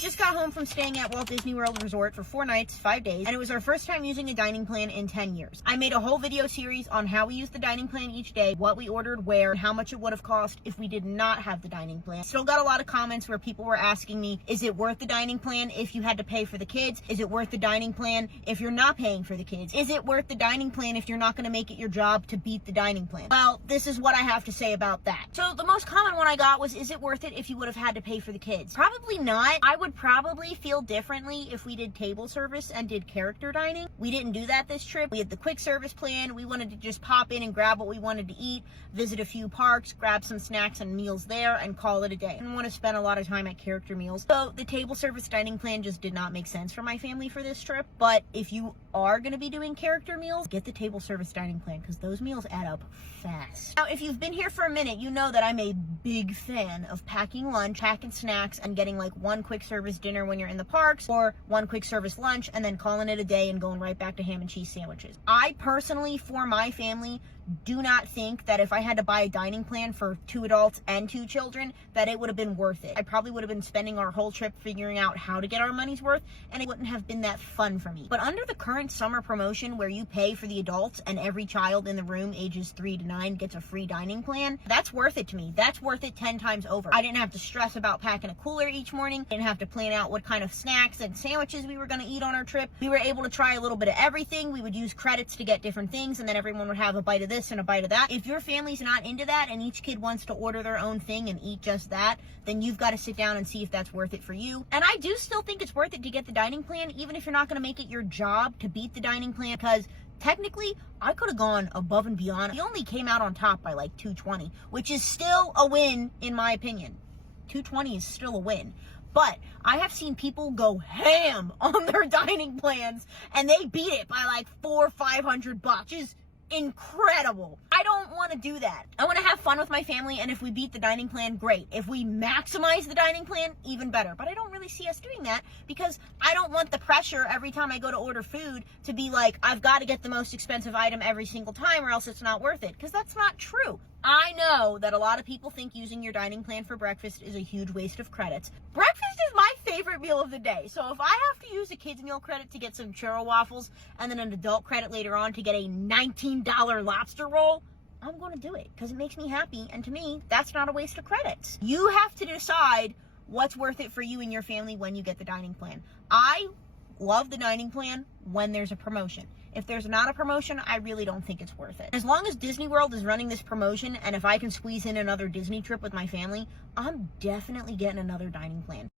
just got home from staying at Walt Disney World Resort for 4 nights, 5 days, and it was our first time using a dining plan in 10 years. I made a whole video series on how we used the dining plan each day, what we ordered where, and how much it would have cost if we did not have the dining plan. Still got a lot of comments where people were asking me, is it worth the dining plan if you had to pay for the kids? Is it worth the dining plan if you're not paying for the kids? Is it worth the dining plan if you're not going to make it your job to beat the dining plan? Well, this is what I have to say about that. So the most common one I got was, is it worth it if you would have had to pay for the kids? Probably not. I would probably feel differently if we did table service and did character dining. We didn't do that this trip. We had the quick service plan. We wanted to just pop in and grab what we wanted to eat, visit a few parks, grab some snacks and meals there, and call it a day. I didn't want to spend a lot of time at character meals. So the table service dining plan just did not make sense for my family for this trip. But if you are going to be doing character meals, get the table service dining plan because those meals add up fast. Now, if you've been here for a minute, you know that I'm a big fan of packing lunch, packing snacks, and getting like one quick service dinner when you're in the parks, or one quick service lunch, and then calling it a day and going right back to ham and cheese sandwiches. I personally, for my family, do not think that if I had to buy a dining plan for 2 adults and 2 children, that it would have been worth it. I probably would have been spending our whole trip figuring out how to get our money's worth, and it wouldn't have been that fun for me. But under the current summer promotion where you pay for the adults and every child in the room ages 3 to 9 gets a free dining plan, that's worth it to me. That's worth it 10 times over. I didn't have to stress about packing a cooler each morning. I didn't have to plan out what kind of snacks and sandwiches we were going to eat on our trip. We were able to try a little bit of everything. We would use credits to get different things, and then everyone would have a bite of this and a bite of that. If your family's not into that and each kid wants to order their own thing and eat just that, then you've got to sit down and see if that's worth it for you. And I do still think it's worth it to get the dining plan, even if you're not going to make it your job to beat the dining plan, because technically, I could have gone above and beyond. We only came out on top by like $220, which is still a win in my opinion. $220 is still a win. But I have seen people go ham on their dining plans and they beat it by like $400 or $500, which is incredible. I don't want to do that. I want to have fun with my family, and if we beat the dining plan, great. If we maximize the dining plan, even better. But I don't really see us doing that because I don't want the pressure every time I go to order food to be like, I've got to get the most expensive item every single time or else it's not worth it, because that's not true. I know that a lot of people think using your dining plan for breakfast is a huge waste of credits. Breakfast is my favorite meal of the day. So if I have to use a kids meal credit to get some churro waffles and then an adult credit later on to get a $19 lobster roll, I'm going to do it because it makes me happy. And to me, that's not a waste of credits. You have to decide what's worth it for you and your family when you get the dining plan. I love the dining plan when there's a promotion. If there's not a promotion, I really don't think it's worth it. As long as Disney World is running this promotion, and if I can squeeze in another Disney trip with my family, I'm definitely getting another dining plan.